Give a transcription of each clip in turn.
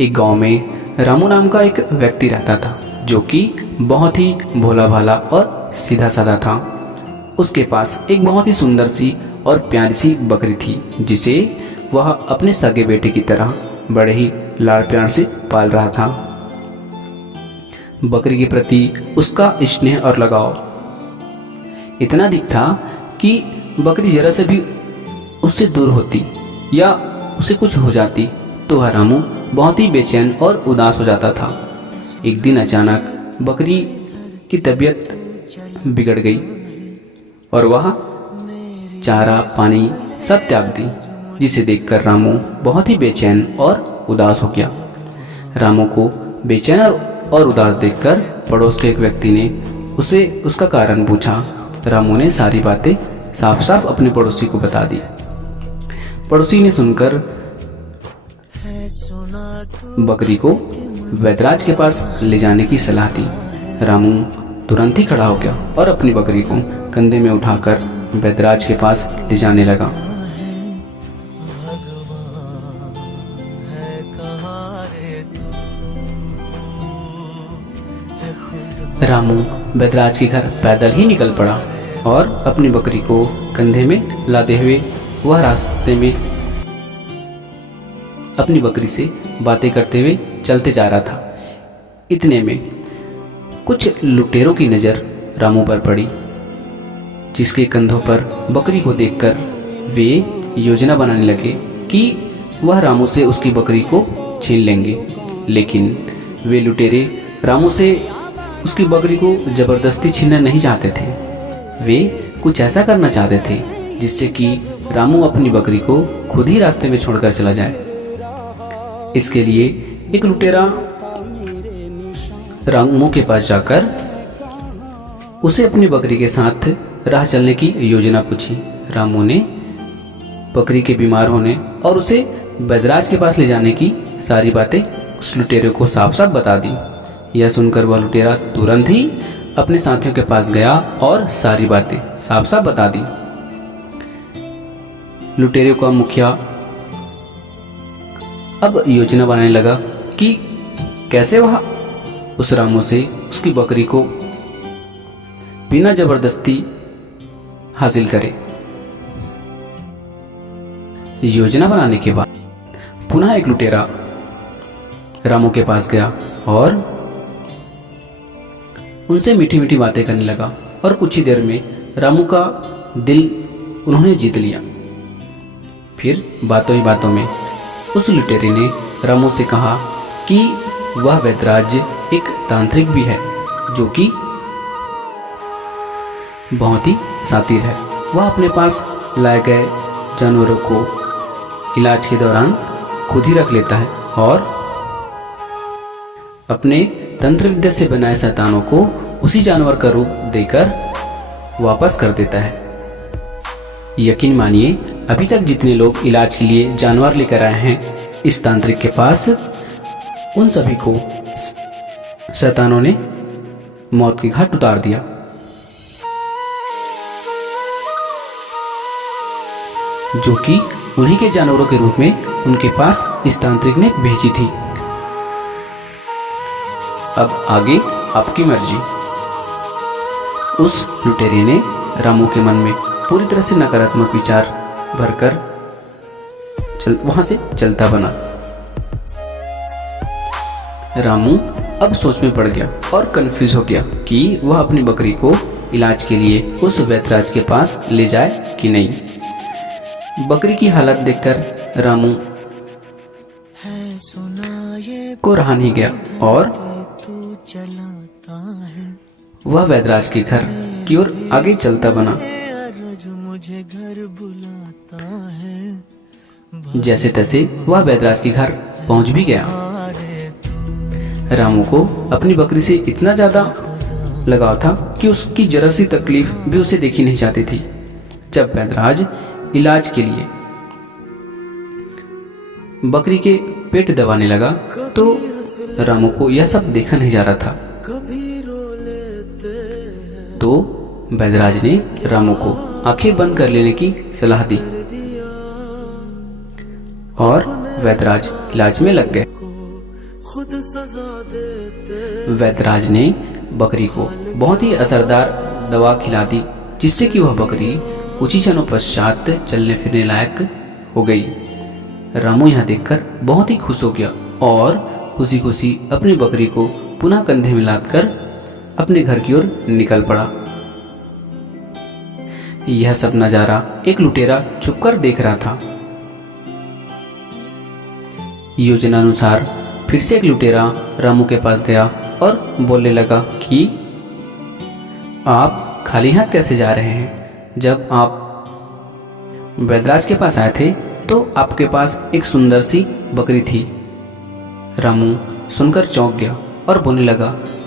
एक गांव में रामू नाम का एक व्यक्ति रहता था जो कि बहुत ही भोला भाला और सीधा साधा था। उसके पास एक बहुत ही सुंदर सी और प्यारी सी बकरी थी जिसे वह अपने सगे बेटे की तरह बड़े ही लाड़ प्यार से पाल रहा था। बकरी के प्रति उसका स्नेह और लगाव इतना अधिक था कि बकरी जरा से भी उससे दूर होती या उसे कुछ हो जाती तो वह रामू बहुत ही बेचैन और उदास हो जाता था। एक दिन अचानक बकरी की तबीयत बिगड़ गई और वह चारा पानी सब त्याग दी, जिसे देखकर रामू बहुत ही बेचैन और उदास हो गया। रामू को बेचैन और उदास देखकर पड़ोस के एक व्यक्ति ने उसे उसका कारण पूछा। रामू ने सारी बातें साफ साफ अपने पड़ोसी को बता दी। पड़ोसी ने सुनकर बकरी को वैद्यराज के पास ले जाने की सलाह दी। रामू तुरंत ही खड़ा हो गया और अपनी बकरी को कंधे में उठाकर वैद्यराज के पास ले जाने लगा। रामू वैद्यराज के घर पैदल ही निकल पड़ा और अपनी बकरी को कंधे में लादे हुए वह रास्ते में अपनी बकरी से बातें करते हुए चलते जा रहा था। इतने में कुछ लुटेरों की नज़र रामू पर पड़ी, जिसके कंधों पर बकरी को देखकर वे योजना बनाने लगे कि वह रामू से उसकी बकरी को छीन लेंगे। लेकिन वे लुटेरे रामू से उसकी बकरी को जबरदस्ती छीनना नहीं चाहते थे। वे कुछ ऐसा करना चाहते थे जिससे कि रामू अपनी बकरी को खुद ही रास्ते में छोड़कर चला जाए। इसके लिए एक लुटेरा रामू के पास जाकर उसे अपनी बकरी के साथ राह चलने की योजना पूछी। रामू ने बकरी के बीमार होने और उसे वैद्यराज के पास ले जाने की सारी बातें उस लुटेरे को साफ साफ बता दी। यह सुनकर वह लुटेरा तुरंत ही अपने साथियों के पास गया और सारी बातें साफ साफ बता दी। लुटेरे का मुखिया अब योजना बनाने लगा कि कैसे वह उस रामू से उसकी बकरी को बिना जबरदस्ती हासिल करे। योजना बनाने के बाद पुनः एक लुटेरा रामू के पास गया और उनसे मीठी मीठी बातें करने लगा और कुछ ही देर में रामू का दिल उन्होंने जीत लिया। फिर बातों ही बातों में उस लुटेरे ने रामू से कहा कि वह वैद्यराज एक तांत्रिक भी है जो कि बहुत ही शातिर है। वह अपने पास लाए गए जानवरों को इलाज के दौरान खुद ही रख लेता है और अपने तंत्र विद्या से बनाए शैतानों को उसी जानवर का रूप देकर वापस कर देता है। यकीन मानिए, अभी तक जितने लोग इलाज के लिए जानवर लेकर आए हैं इस तांत्रिक के पास, उन सभी को शैतानों ने मौत के घाट उतार दिया। जो कि उन्हीं के जानवरों के रूप में उनके पास इस तांत्रिक ने भेजी थी। अब आगे आपकी मर्जी। उस लुटेरे ने रामू के मन में पूरी तरह से नकारात्मक विचार भरकर वहां से चलता बना। रामू अब सोच में पड़ गया और कंफ्यूज हो गया कि वह अपनी बकरी को इलाज के लिए उस वैद्यराज के पास ले जाए कि नहीं। बकरी की हालत देखकर रामू को रहा नहीं गया और वह वैद्यराज के घर की ओर आगे चलता बना। जैसे तैसे वह वैद्यराज के घर पहुंच भी गया। रामू को अपनी बकरी से इतना ज्यादा लगाव था कि उसकी जरा सी तकलीफ भी उसे देखी नहीं जाती थी। जब वैद्यराज इलाज के लिए बकरी के पेट दबाने लगा तो रामू को यह सब देखा नहीं जा रहा था। तो वैद्यराज ने रामू को आंखें बंद कर लेने की सलाह दी और वैद्यराज इलाज में लग गए। खुद सजा देते। वैद्यराज ने बकरी को बहुत ही असरदार दवा खिला दी, जिससे कि वह बकरी कुछ ही क्षणों पश्चात चलने फिरने लायक हो गई। रामू यह देखकर बहुत ही खुश हो गया और खुशी खुशी अपनी बकरी को पुनः कंधे में लादकर अपने घर की ओर निकल पड़ा। यह सब नजारा एक लुटेरा छुपकर देख रहा था। योजना अनुसार फिर से एक लुटेरा रामू के पास गया और बोलने लगा कि आप खाली हाथ कैसे जा रहे हैं? जब आप वैद्यराज के पास आए थे तो आपके पास एक सुंदर सी बकरी थी। रामू सुनकर चौंक गया और बोलने लगा,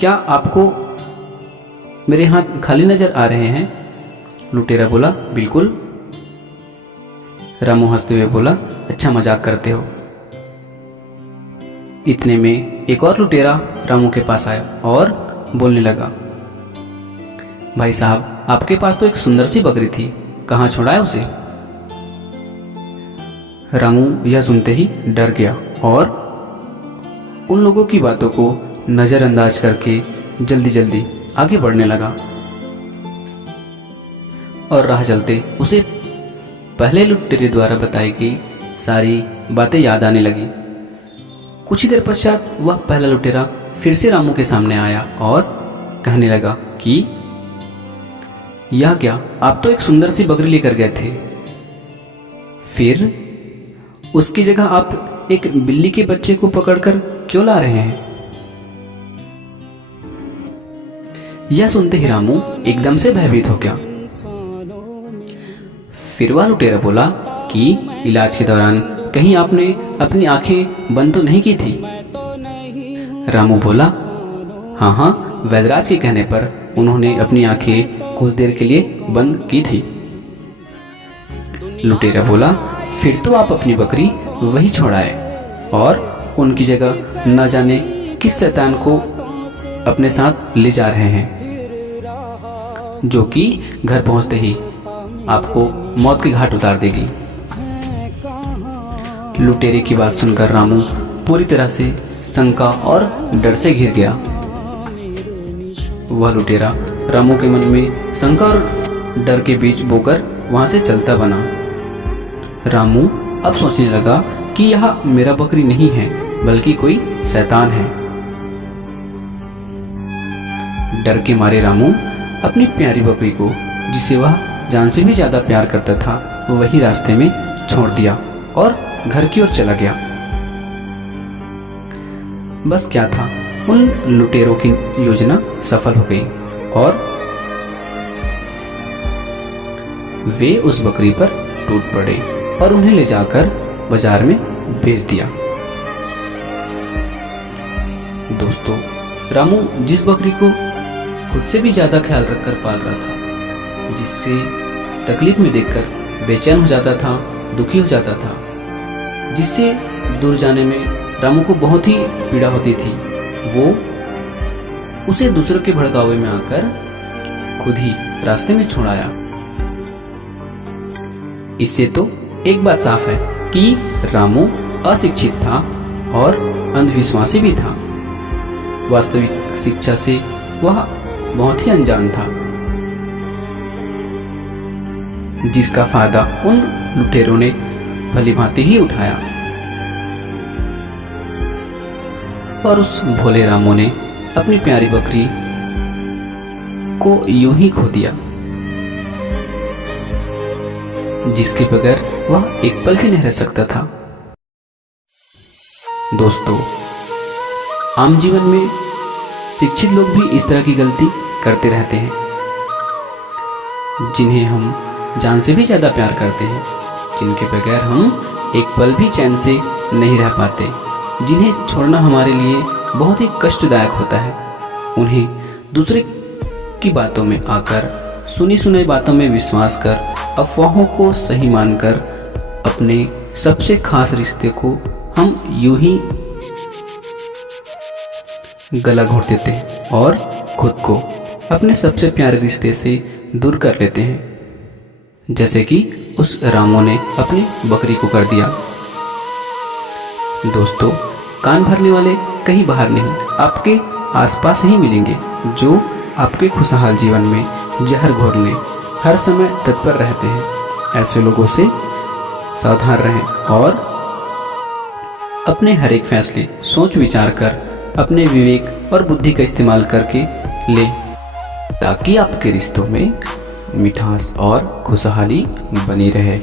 क्या आपको मेरे हाथ खाली नजर आ रहे हैं? लुटेरा बोला, बिल्कुल। रामू हंसते हुए बोला, अच्छा मजाक करते हो। इतने में एक और लुटेरा रामू के पास आया और बोलने लगा, भाई साहब, आपके पास तो एक सुंदर सी बकरी थी, कहाँ छोड़ा उसे? रामू यह सुनते ही डर गया और उन लोगों की बातों को नजरअंदाज करके जल्दी जल्दी आगे बढ़ने लगा। और राह चलते उसे पहले लुटेरे द्वारा बताई गई सारी बातें याद आने लगी। कुछ ही देर पश्चात वह पहला लुटेरा फिर से रामू के सामने आया और कहने लगा कि यह क्या, आप तो एक सुंदर सी बकरी लेकर गए थे, फिर उसकी जगह आप एक बिल्ली के बच्चे को पकड़कर क्यों ला रहे हैं? यह सुनते ही रामू एकदम से भयभीत हो गया। फिर वह लुटेरा बोला कि इलाज के दौरान कहीं आपने अपनी आंखें बंद तो नहीं की थी? रामू बोला, हाँ हाँ, वैद्यराज के कहने पर उन्होंने अपनी आंखें कुछ देर के लिए बंद की थी। लुटेरा बोला, फिर तो आप अपनी बकरी वही छोड़ाए और उनकी जगह न जाने किस शैतान को अपने साथ ले जा रहे हैं, जो कि घर पहुंचते ही आपको मौत के घाट उतार देगी। लुटेरे की बात सुनकर रामू पूरी तरह से शंका और डर से घिर गया। वह लुटेरा रामू के मन में शंका और डर के बीच बोकर वहां से चलता बना। रामू अब सोचने लगा कि यह मेरा बकरी नहीं है, बल्कि कोई शैतान है। डर के मारे रामू अपनी प्यारी बकरी को, जिसे वह जान से भी ज्यादा प्यार करता था, वही रास्ते में छोड़ दिया और घर की ओर चला गया। बस क्या था, उन लुटेरों की योजना सफल हो गई और वे उस बकरी पर टूट पड़े और उन्हें ले जाकर बाजार में बेच दिया। दोस्तों, रामू जिस बकरी को खुद से भी ज्यादा ख्याल रखकर पाल रहा था, जिससे तकलीफ में देखकर बेचैन हो जाता था, दुखी हो जाता था, जिससे दूर जाने में रामू को बहुत ही पीड़ा होती थी, वो उसे दूसरों के भड़कावे में आकर खुद ही रास्ते में छोड़ाया। इससे तो एक बात साफ है कि रामू अशिक्षित था और अंधविश्वासी भी था। वास्तविक शिक्षा से वह बहुत ही अनजान था, जिसका फायदा उन लुटेरों ने भली भांति ही उठाया और उस भोले रामू ने अपनी प्यारी बकरी को यूं ही खो दिया, जिसके बगैर वह एक पल भी नहीं रह सकता था। दोस्तों, आम जीवन में शिक्षित लोग भी इस तरह की गलती करते रहते हैं, जिन्हें हम जान से भी ज्यादा प्यार करते हैं, जिनके बगैर हम एक पल भी चैन से नहीं रह पाते, जिन्हें छोड़ना हमारे लिए बहुत ही कष्टदायक होता है। उन्हें दूसरे की बातों में आकर, सुनी सुनाई बातों में विश्वास कर, अफवाहों को सही मानकर अपने सबसे खास रिश्ते को हम यूं ही गला घोट देते हैं और खुद को अपने सबसे प्यारे रिश्ते से दूर कर लेते हैं, जैसे कि उस रामू ने अपनी बकरी को कर दिया। दोस्तों, कान भरने वाले कहीं बाहर नहीं, आपके आसपास ही मिलेंगे, जो आपके खुशहाल जीवन में जहर घोलने हर समय तत्पर रहते हैं। ऐसे लोगों से सावधान रहें और अपने हर एक फैसले सोच विचार कर अपने विवेक और बुद्धि का इस्तेमाल करके लें, ताकि आपके रिश्तों में मिठास और खुशहाली बनी रहे।